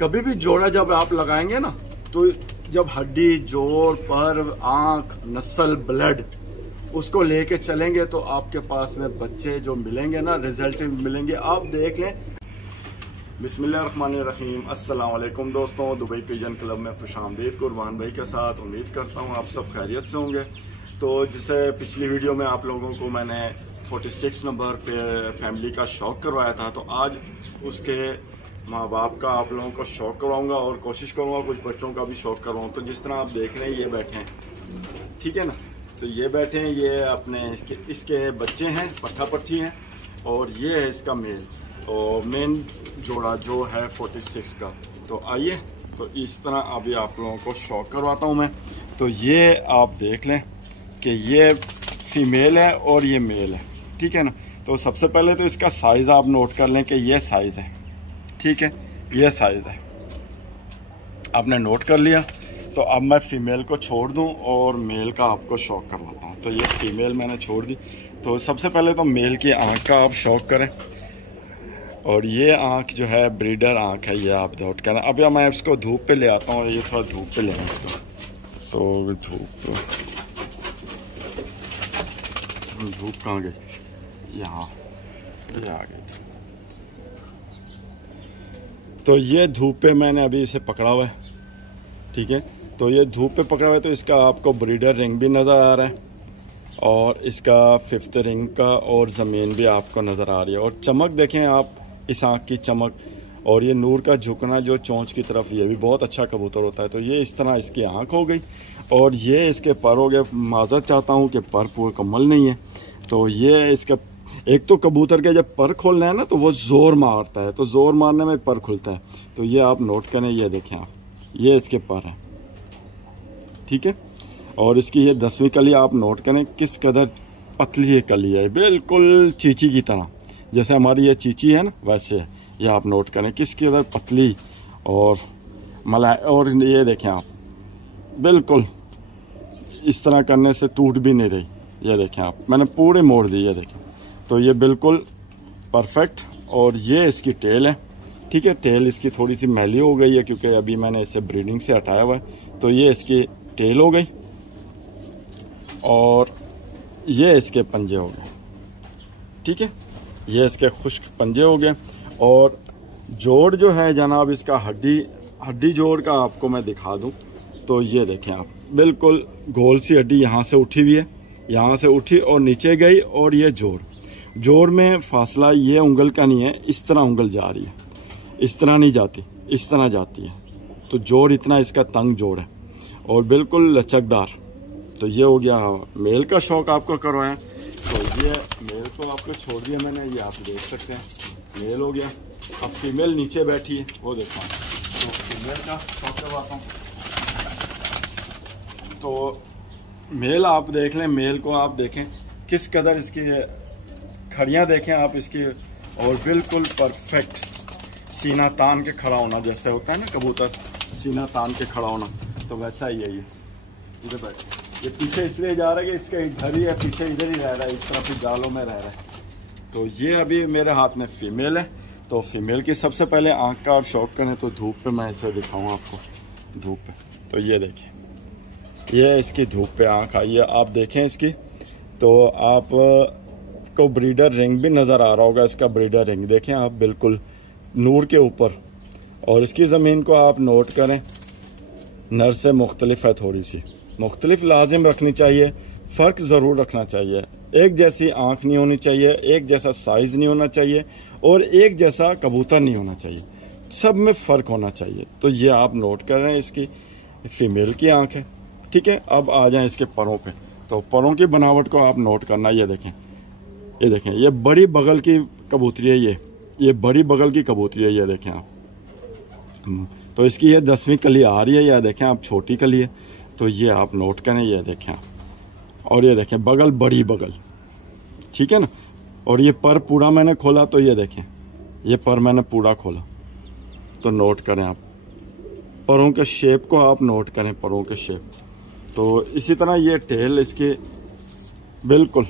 कभी भी जोड़ा जब आप लगाएंगे ना, तो जब हड्डी, जोड़, पर, आंख, नस्ल, ब्लड उसको लेके चलेंगे तो आपके पास में बच्चे जो मिलेंगे ना, रिजल्ट मिलेंगे। आप देख लें। बिस्मिल्लाहिर्रहमानिर्रहीम। अस्सलाम वालेकुम दोस्तों, दुबई पिजन क्लब में खुशामदीद कुर्बान भाई के साथ। उम्मीद करता हूँ आप सब खैरियत से होंगे। तो जैसे पिछली वीडियो में आप लोगों को मैंने 46 नंबर पे फैमिली का शौक करवाया था, तो आज उसके माँ बाप का आप लोगों को शौक करवाऊंगा और कोशिश करूंगा कुछ बच्चों का भी शौक करवाऊँ। तो जिस तरह आप देख रहे हैं, ये बैठे हैं, ठीक है ना, तो ये बैठे हैं, ये अपने इसके बच्चे हैं, पट्ठा पट्ठी हैं, और ये है इसका मेल और मेन जोड़ा जो है 46 का। तो आइए, तो इस तरह अभी आप लोगों को शौक करवाता हूँ मैं। तो ये आप देख लें कि ये फीमेल है और ये मेल है, ठीक है ना। तो सबसे पहले तो इसका साइज़ आप नोट कर लें कि ये साइज़ है, ठीक है, ये साइज़ है, आपने नोट कर लिया। तो अब मैं फ़ीमेल को छोड़ दूं और मेल का आपको शौक करवाता हूं। तो ये फ़ीमेल मैंने छोड़ दी। तो सबसे पहले तो मेल की आँख का आप शौक करें, और ये आँख जो है ब्रीडर आँख है, ये आप नोट करें। अब मैं इसको धूप पे ले आता हूँ, ये थोड़ा धूप पे ले आऊँ इसको। तो धूप कहाँ गई? यहाँ, ये आ गई। तो ये धूप पे मैंने अभी इसे पकड़ा हुआ है, ठीक है। तो ये धूप पे पकड़ा हुआ है, तो इसका आपको ब्रीडर रिंग भी नज़र आ रहा है, और इसका 5th रिंग का और ज़मीन भी आपको नज़र आ रही है। और चमक देखें आप, इस आँख की चमक, और ये नूर का झुकना जो चोंच की तरफ, ये भी बहुत अच्छा कबूतर होता है। तो ये इस तरह इसकी आँख हो गई, और ये इसके पर हो गए। माज़रत चाहता हूँ कि पर पूरा कम्मल नहीं है। तो ये इसका एक तो कबूतर के जब पर खोलना है ना, तो वो ज़ोर मारता है, तो ज़ोर मारने में पर खुलता है। तो ये आप नोट करें, ये देखें आप, ये इसके पर है, ठीक है। और इसकी ये 10वीं कली आप नोट करें, किस कदर पतली ये कली है, बिल्कुल चीची की तरह, जैसे हमारी ये चीची है ना, वैसे है। ये आप नोट करें किस कदर पतली और मलाई। और ये देखें आप, बिल्कुल इस तरह करने से टूट भी नहीं रही। ये देखें आप, मैंने पूरे मोड़ दी, ये देखें। तो ये बिल्कुल परफेक्ट। और ये इसकी टेल है, ठीक है। टेल इसकी थोड़ी सी मैली हो गई है, क्योंकि अभी मैंने इसे ब्रीडिंग से हटाया हुआ है। तो ये इसकी टेल हो गई, और ये इसके पंजे हो गए, ठीक है। ये इसके खुश्क पंजे हो गए। और जोड़ जो है जनाब, इसका हड्डी जोड़ का आपको मैं दिखा दूं, तो ये देखें आप, बिल्कुल गोल सी हड्डी यहाँ से उठी हुई है, यहाँ से उठी और नीचे गई। और ये जोड़ में फासला ये उंगल का नहीं है, इस तरह उंगल जा रही है, इस तरह नहीं जाती, इस तरह जाती है। तो जोड़ इतना इसका तंग जोड़ है और बिल्कुल लचकदार। तो ये हो गया मेल का शौक आपको करवाया। तो ये मेल को आपको छोड़ दिया मैंने, ये आप देख सकते हैं, मेल हो गया। अब फीमेल नीचे बैठी है, वो देखो। तो फीमेल का शौक करवाता हूँ। तो मेल आप देख लें, मेल को आप देखें किस कदर इसकी खड़ियाँ देखें आप इसकी, और बिल्कुल परफेक्ट सीना तान के खड़ा होना, जैसे होता है ना कबूतर सीना तान के खड़ा होना, तो वैसा ही है। ये इधर बैठ, ये पीछे इसलिए जा रहा है कि इसका घर ही है, पीछे इधर ही रह रहा है, इस तरफ ही जालों में रह रहा है। तो ये अभी मेरे हाथ में फीमेल है। तो फीमेल की सबसे पहले आँख का आप शौक करें, तो धूप पे मैं इसे दिखाऊँ आपको, धूप पे। तो ये देखिए, ये इसकी धूप पे आँख आई है, आप देखें इसकी। तो आप को ब्रीडर रिंग भी नज़र आ रहा होगा, इसका ब्रीडर रिंग देखें आप, बिल्कुल नूर के ऊपर। और इसकी ज़मीन को आप नोट करें, नर से मुख्तलिफ है, थोड़ी सी मुख्तलिफ लाजिम रखनी चाहिए, फ़र्क ज़रूर रखना चाहिए। एक जैसी आँख नहीं होनी चाहिए, एक जैसा साइज़ नहीं होना चाहिए, और एक जैसा कबूतर नहीं होना चाहिए, सब में फ़र्क होना चाहिए। तो ये आप नोट कर रहे हैं, इसकी फ़ीमेल की आँख है, ठीक है। अब आ जाएं इसके परों पे। तो परों की बनावट को आप नोट करना। ये देखें, ये देखें, ये बड़ी बगल की कबूतरी है, ये बड़ी बगल की कबूतरी है, ये देखें आप। तो इसकी ये 10वीं कली आ रही है, यह देखें आप, छोटी कली है। तो ये आप नोट करें, ये देखें आप। और ये देखें बगल, बड़ी बगल, ठीक है ना। और ये पर पूरा मैंने खोला, तो ये देखें, ये पर मैंने पूरा खोला। तो नोट करें आप, परों के शेप को आप नोट करें, परों के शेप। तो इसी तरह ये टेल इसकी बिल्कुल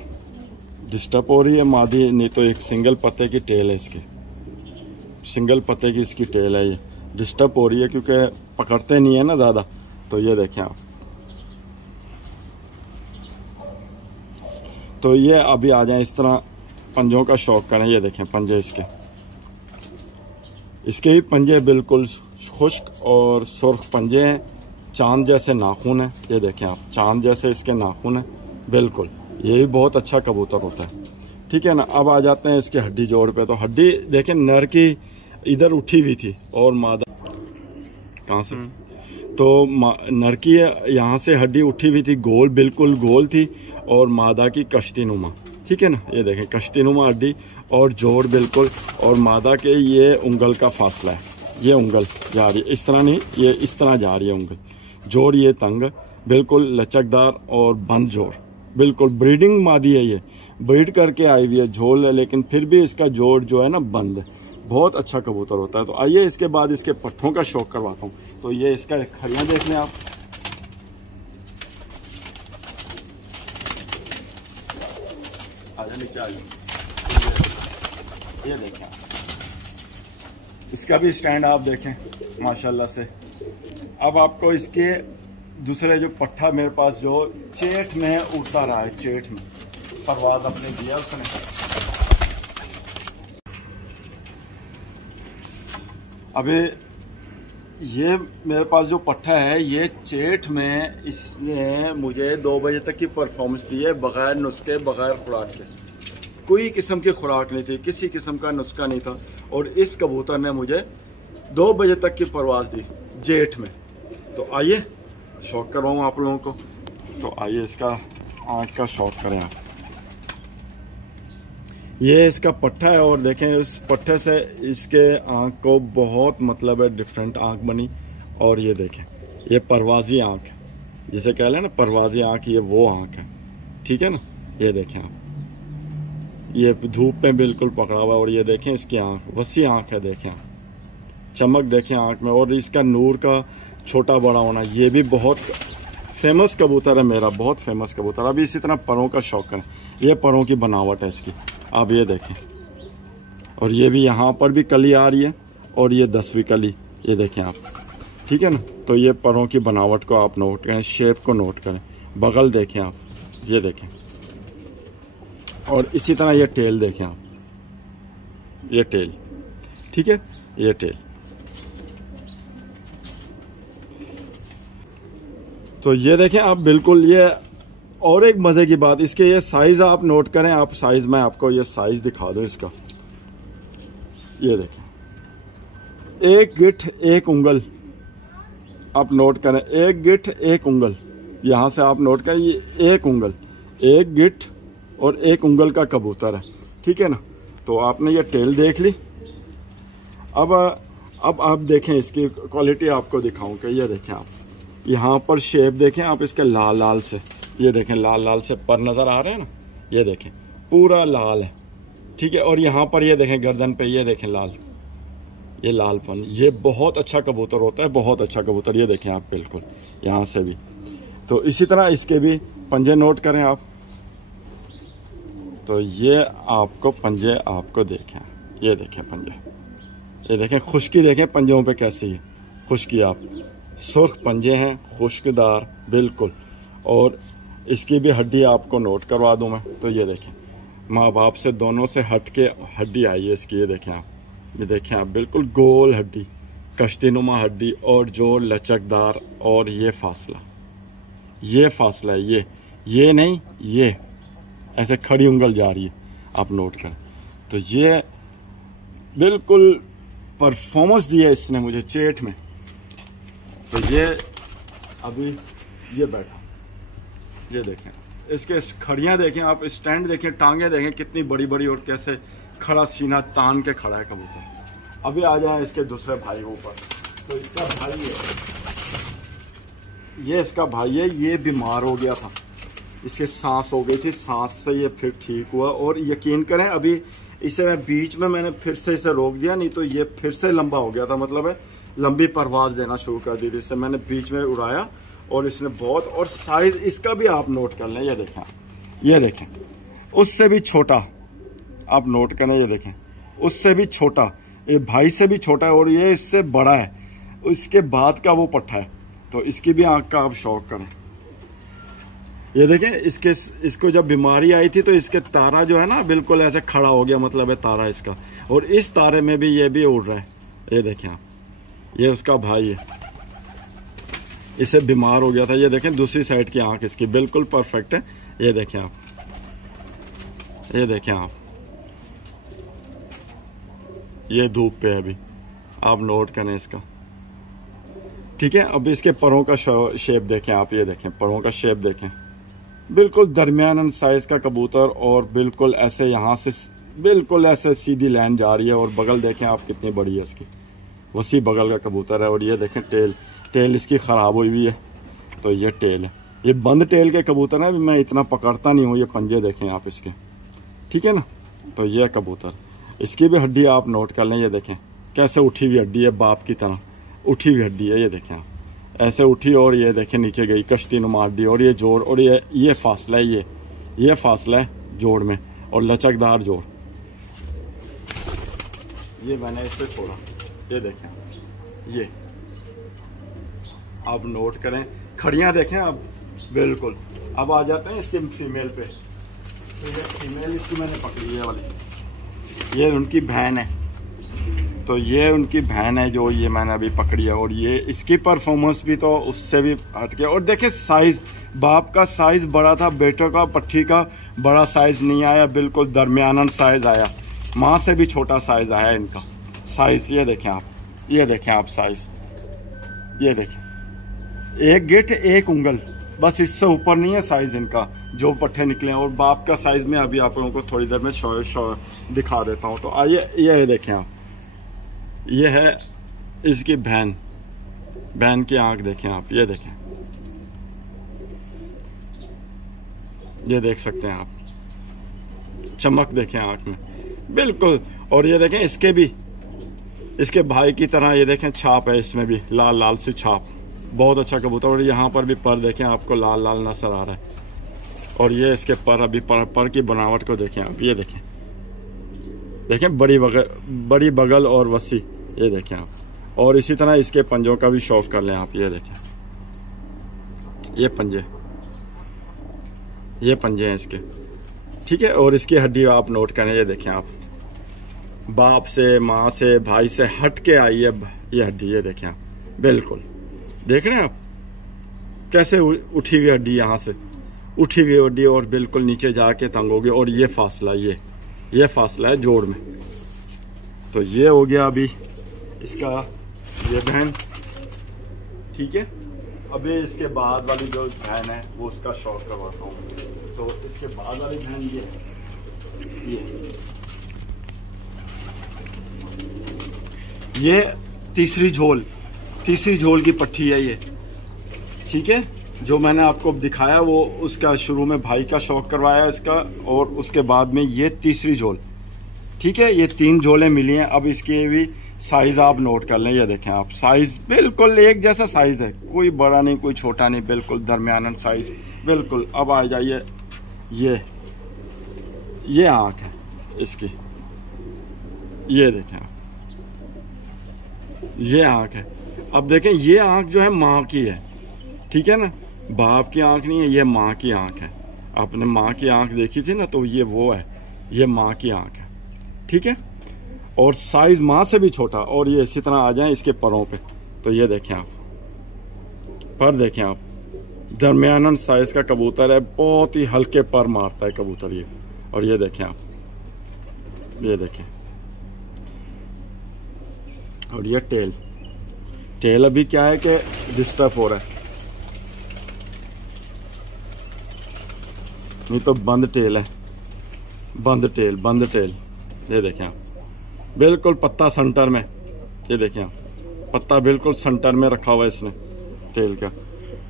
डिस्टर्ब हो रही है मादी, नहीं तो एक सिंगल पत्ते की टेल है इसकी, सिंगल पत्ते की इसकी टेल है ये। डिस्टर्ब हो रही है क्योंकि पकड़ते नहीं है ना ज़्यादा। तो ये देखें आप, तो ये अभी आ जाए इस तरह पंजों का शौक करें। ये देखें पंजे इसके भी पंजे बिल्कुल खुश्क और सुर्ख पंजे हैं, चांद जैसे नाखून है। ये देखें आप, चांद जैसे इसके नाखून है बिल्कुल। ये भी बहुत अच्छा कबूतर होता है, ठीक है ना। अब आ जाते हैं इसके हड्डी जोड़ पे। तो हड्डी देखें नर की इधर उठी हुई थी और मादा कहाँ से, तो नर की यहाँ से हड्डी उठी हुई थी, गोल बिल्कुल गोल थी, और मादा की कश्ती नुमा, ठीक है ना। ये देखें कश्ती नुमा हड्डी और जोड़ बिल्कुल, और मादा के ये उंगल का फासला है, ये उंगल जा रही है इस तरह नहीं, ये इस तरह जा रही है उंगल। जोड़ ये तंग बिल्कुल लचकदार और बंद जोड़ बिल्कुल। ब्रीडिंग मादी है, ये ब्रीड करके आई हुई है, झोल है, लेकिन फिर भी इसका जोड़ जो है ना बंद है। बहुत अच्छा कबूतर होता है। तो आइए इसके बाद इसके पट्ठों का शौक करवाता हूँ। तो ये इसका खड़ियाँ देख लें आप, आजा नीचे आइए। ये देखें आप, इसका भी स्टैंड आप देखें माशाल्लाह से। अब आपको इसके दूसरे जो पट्ठा मेरे पास जो चेठ में उड़ता रहा है, चेठ में परवाज अपने दिया उसने। अभी ये मेरे पास जो पट्ठा है ये चेठ में, इसने मुझे 2 बजे तक की परफॉर्मेंस दी है, बगैर नुस्खे बगैर खुराक के। कोई किस्म की खुराक नहीं थी, किसी किस्म का नुस्खा नहीं था, और इस कबूतर ने मुझे 2 बजे तक की परवाज दी जेठ में। तो आइए शौक करवाऊँ आप लोगों को। तो आइए इसका आँख का शौक करें आप। ये इसका पट्ठा है, और देखें इस पट्टे से इसके आँख को बहुत मतलब है डिफरेंट आँख बनी। और ये देखें ये परवाजी आँख है, जिसे कह लें ना परवाजी आँख, ये वो आँख है, ठीक है ना। ये देखें आप, ये धूप में बिल्कुल पकड़ा हुआ है, और ये देखें इसकी आँख वसी आँख है, देखें आप चमक देखें आँख में, और इसका नूर का छोटा बड़ा होना। ये भी बहुत फेमस कबूतर है मेरा, बहुत फेमस कबूतर। अभी इसी तरह परों का शौक करें। ये परों की बनावट है इसकी, आप ये देखें, और ये भी यहाँ पर भी कली आ रही है, और ये 10वीं कली, ये देखें आप, ठीक है ना। तो ये परों की बनावट को आप नोट करें, शेप को नोट करें। बगल देखें आप, ये देखें, और इसी तरह ये टेल देखें आप, ये टेल, ठीक है, ये टेल। तो ये देखें आप बिल्कुल ये। और एक मजे की बात, इसके ये साइज आप नोट करें, आप साइज में आपको ये साइज दिखा दो इसका। ये देखें 1 गिठ 1 उंगल, आप नोट करें, 1 गिठ 1 उंगल, यहां से आप नोट करें, ये 1 उंगल, 1 गिठ और 1 उंगल का कबूतर है, ठीक है ना। तो आपने ये टेल देख ली। अब आप देखें इसकी क्वालिटी आपको दिखाऊं कि ये देखें आप, यहाँ पर शेप देखें आप इसके लाल लाल से, ये देखें लाल लाल से पर नज़र आ रहे हैं ना, ये देखें पूरा लाल है, ठीक है। और यहाँ पर ये देखें गर्दन पे, ये देखें लाल, ये लालपन, ये बहुत अच्छा कबूतर होता है, बहुत अच्छा कबूतर। ये देखें आप बिल्कुल यहाँ से भी। तो इसी तरह इसके भी पंजे नोट करें आप। तो ये आपको पंजे आपको देखें, ये देखें पंजे, ये देखें खुश्की, देखें पंजों पे कैसी है खुश्की। आप सुर्ख पंजे हैं, खुश्कदार बिल्कुल। और इसकी भी हड्डी आपको नोट करवा दूं मैं। तो ये देखें माँ बाप से दोनों से हट के हड्डी आई है इसकी, ये देखें आप, ये देखें आप बिल्कुल गोल हड्डी, कश्तीनुमा हड्डी, और जोड़ लचकदार, और ये फासला है, ये नहीं, ये ऐसे खड़ी उंगल जा रही है, आप नोट करें। तो ये बिल्कुल परफॉर्मेंस दी है इसने मुझे चेठ में। तो ये अभी ये बैठा, ये देखें इसके खड़ियाँ देखें आप, स्टैंड देखें, टांगे देखें कितनी बड़ी बड़ी, और कैसे खड़ा सीना तान के खड़ा है कबूतर। अभी आ जाए इसके दूसरे भाई ऊपर। तो इसका भाई है, ये इसका भाई है, ये बीमार हो गया था, इसके सांस हो गई थी, सांस से ये फिर ठीक हुआ। और यकीन करें अभी इसे मैं बीच में मैंने फिर से इसे रोक दिया, नहीं तो ये फिर से लंबा हो गया था, मतलब है लंबी परवाज देना शुरू कर दी थी। इसे मैंने बीच में उड़ाया और इसने बहुत, और साइज इसका भी आप नोट कर लें, ये देखें उससे भी छोटा, आप नोट करें, ये देखें उससे भी छोटा, ये भाई से भी छोटा है, और ये इससे बड़ा है। उसके बाद का वो पट्ठा है। तो इसकी भी आंख का आप शौक करें। ये देखें, इसको जब बीमारी आई थी तो इसके तारा जो है ना बिल्कुल ऐसे खड़ा हो गया, मतलब है तारा इसका। और इस तारे में भी ये भी उड़ रहा है। ये देखें आप, ये उसका भाई है, इसे बीमार हो गया था। ये देखें दूसरी साइड की आंख इसकी बिल्कुल परफेक्ट है। ये देखें आप, ये देखें आप, ये धूप पे है अभी, आप नोट करें इसका। ठीक है, अब इसके परों का शेप देखें आप। ये देखें परों का शेप देखें, बिल्कुल दरमियान साइज का कबूतर। और बिल्कुल ऐसे यहाँ से बिल्कुल ऐसे सीधी लाइन जा रही है। और बगल देखें आप कितनी बड़ी है इसकी, वसी बगल का कबूतर है। और ये देखें टेल इसकी ख़राब हुई हुई है। तो ये टेल है, ये बंद टेल के कबूतर है। मैं इतना पकड़ता नहीं हूँ। ये पंजे देखें आप इसके, ठीक है ना। तो ये कबूतर, इसकी भी हड्डी आप नोट कर लें। ये देखें कैसे उठी हुई हड्डी है, बाप की तरह उठी हुई हड्डी है। ये देखें आप, ऐसे उठी और ये देखें नीचे गई कश्ती नुमा हड्डी। और ये जोड़, और ये फासला है, ये फासला है जोड़ में, और लचकदार जोड़। ये मैंने इसे छोड़ा। ये देखें, ये आप नोट करें। खड़ियां देखें अब बिल्कुल। अब आ जाते हैं इसके फीमेल पे। तो ये फीमेल इसकी मैंने पकड़ी है वाली, ये उनकी बहन है। तो ये उनकी बहन है जो ये मैंने अभी पकड़ी है। और ये इसकी परफॉर्मेंस भी तो उससे भी हट गया। और देखें साइज, बाप का साइज बड़ा था, बेटे का पट्ठी का बड़ा साइज नहीं आया, बिल्कुल दरमियानन साइज आया। माँ से भी छोटा साइज आया इनका साइज। ये देखें आप, ये देखें आप साइज, ये देखें एक गिट एक उंगल, बस इससे ऊपर नहीं है साइज इनका जो पट्ठे निकले हैं। और बाप का साइज में अभी आप लोगों को थोड़ी देर में दिखा देता हूँ। तो आइए, ये देखें आप, ये है इसकी बहन की आंख देखें आप। ये देखें, ये देख सकते हैं आप, चमक देखें आंख में बिल्कुल। और ये देखें इसके भी, इसके भाई की तरह ये देखें छाप है इसमें भी, लाल लाल सी छाप। बहुत अच्छा कबूतर। और यहाँ पर भी पर देखें आपको लाल लाल नजर आ रहा है। और ये इसके पर अभी पर की बनावट को देखें आप। ये देखें, देखें बड़ी बगल और वसी। ये देखें आप। और इसी तरह इसके पंजों का भी शौक कर लें आप। ये देखें, ये पंजे हैं इसके, ठीक है। और इसकी हड्डी आप नोट करें। ये देखें आप, बाप से, माँ से, भाई से हट के आई है ये हड्डी। ये देखें आप, बिल्कुल देख रहे हैं आप कैसे उठी हुई हड्डी, यहाँ से उठी हुई हड्डी और बिल्कुल नीचे जाके तंग हो गई। और ये फासला, ये फासला है जोड़ में। तो ये हो गया अभी इसका ये बहन, ठीक है। अभी इसके बाद वाली जो बहन है वो उसका शौक करवाता हूँ। तो इसके बाद वाली बहन ये तीसरी झोल की पट्टी है ये, ठीक है। जो मैंने आपको दिखाया वो उसका शुरू में भाई का शौक करवाया इसका, और उसके बाद में ये तीसरी झोल, ठीक है। ये 3 झोलें मिली हैं। अब इसके भी साइज आप नोट कर लें। ये देखें आप, साइज बिल्कुल एक जैसा साइज है, कोई बड़ा नहीं कोई छोटा नहीं, बिल्कुल दरमियाना साइज बिल्कुल। अब आ जाइए, ये आँख है इसकी, ये देखें आप, ये आँख है। अब देखें ये आँख जो है माँ की है, ठीक है ना, बाप की आँख नहीं है, ये माँ की आँख है। आपने माँ की आँख देखी थी ना, तो ये वो है, ये माँ की आँख है, ठीक है। और साइज माँ से भी छोटा। और ये इसी तरह आ जाए इसके परों पे। तो ये देखें आप, पर देखें आप, दरमियानन साइज का कबूतर है, बहुत ही हल्के पर मारता है कबूतर ये। और ये देखें आप, ये देखें। और ये टेल अभी क्या है कि डिस्टर्ब हो रहा है, नहीं तो बंद टेल है, बंद टेल। ये देखें आप, बिल्कुल पत्ता सेंटर में। ये देखें आप, पत्ता बिल्कुल सेंटर में रखा हुआ है इसने टेल का।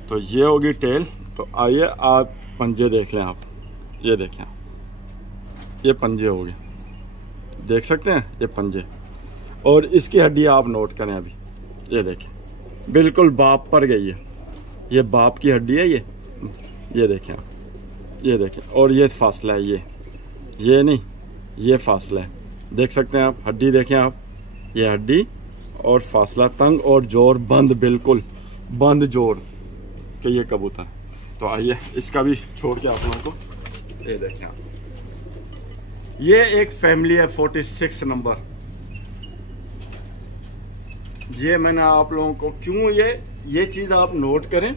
तो ये होगी टेल। तो आइए आप पंजे देख लें आप। ये देखें, ये पंजे हो गए, देख सकते हैं ये पंजे। और इसकी हड्डी आप नोट करें अभी। ये देखें, बिल्कुल बाप पर गई है, ये बाप की हड्डी है ये देखें आप, ये देखें। और ये फासला है, ये नहीं, ये फासला है, देख सकते हैं आप। हड्डी देखें आप, ये हड्डी और फासला तंग और जोर बंद, बिल्कुल बंद जोर के ये कबूतर। तो आइए इसका भी छोड़ के आप लोगों को ये देखें आप, ये एक फैमिली है 46 नंबर। ये मैंने आप लोगों को क्यों ये चीज आप नोट करें।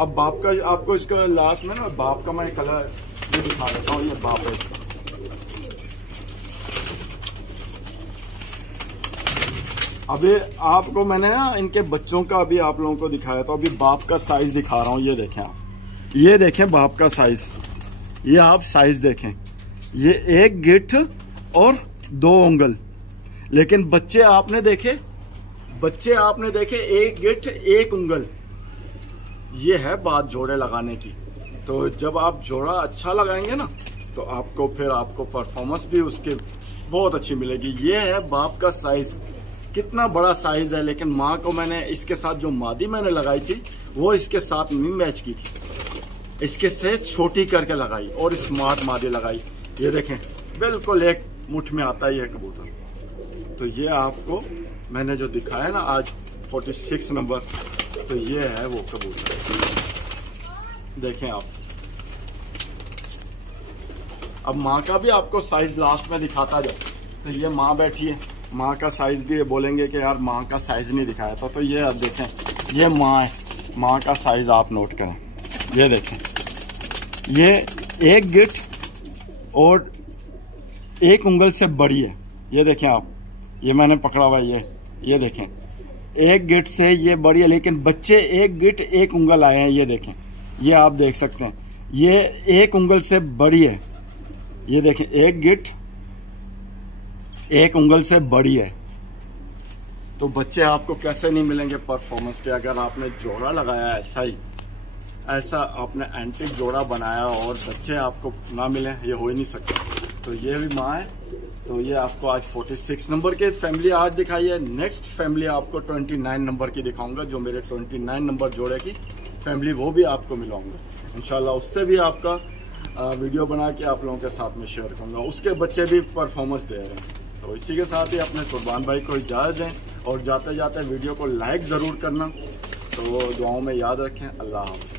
अब बाप का आपको इसका लास्ट में ना बाप का मैं कलर ये दिखा देता हूँ। ये बाप है इसका, अभी आपको मैंने ना इनके बच्चों का अभी आप लोगों को दिखाया, तो अभी बाप का साइज दिखा रहा हूँ। ये देखें आप, ये देखें बाप का साइज, ये आप साइज देखें, ये 1 गिट्ठ और 2 उंगल। लेकिन बच्चे आपने देखे 1 गिट्ठ 1 उंगल। ये है बात जोड़े लगाने की। तो जब आप जोड़ा अच्छा लगाएंगे ना तो आपको फिर आपको परफॉर्मेंस भी उसके बहुत अच्छी मिलेगी। ये है बाप का साइज, कितना बड़ा साइज है। लेकिन माँ को मैंने इसके साथ जो मादी मैंने लगाई थी वो इसके साथ नहीं मैच की थी, इसके से छोटी करके लगाई और स्मार्ट मादी लगाई। ये देखें बिल्कुल एक मुट्ठ में आता है ये कबूतर। तो ये आपको मैंने जो दिखाया ना आज 46 नंबर, तो ये है वो कबूतर। देखें आप, अब माँ का भी आपको साइज लास्ट में दिखाता जाए। तो ये माँ बैठी है, माँ का साइज भी बोलेंगे कि यार माँ का साइज नहीं दिखाया था। तो ये अब देखें, ये माँ है, माँ का साइज आप नोट करें। ये देखें, ये 1 गिट्ठ और 1 उंगल से बड़ी है। ये देखें आप, ये मैंने पकड़ा हुआ है, ये देखें 1 गिट्ठ से ये बड़ी है। लेकिन बच्चे 1 गिट्ठ 1 उंगल आए हैं। ये देखें, ये आप देख सकते हैं, ये 1 उंगल से बड़ी है। ये देखें 1 गिट्ठ 1 उंगल से बड़ी है। तो बच्चे आपको कैसे नहीं मिलेंगे परफॉर्मेंस के, अगर आपने जोड़ा लगाया ऐसा ही, ऐसा आपने एंटीक जोड़ा बनाया और बच्चे आपको ना मिले, ये हो ही नहीं सकता। तो ये भी माँ है। तो ये आपको आज 46 नंबर की फैमिली आज दिखाई है। नेक्स्ट फैमिली आपको 29 नंबर की दिखाऊंगा, जो मेरे 29 नंबर जोड़े की फैमिली वो भी आपको मिलाऊंगा इंशाल्लाह। उससे भी आपका वीडियो बना के आप लोगों के साथ में शेयर करूंगा। उसके बच्चे भी परफॉर्मेंस दे रहे हैं। तो इसी के साथ ही अपने कुर्बान भाई को इजाज़त दें और जाते जाते वीडियो को लाइक ज़रूर करना। तो दुआओं में याद रखें। अल्लाह हाफ़िज़।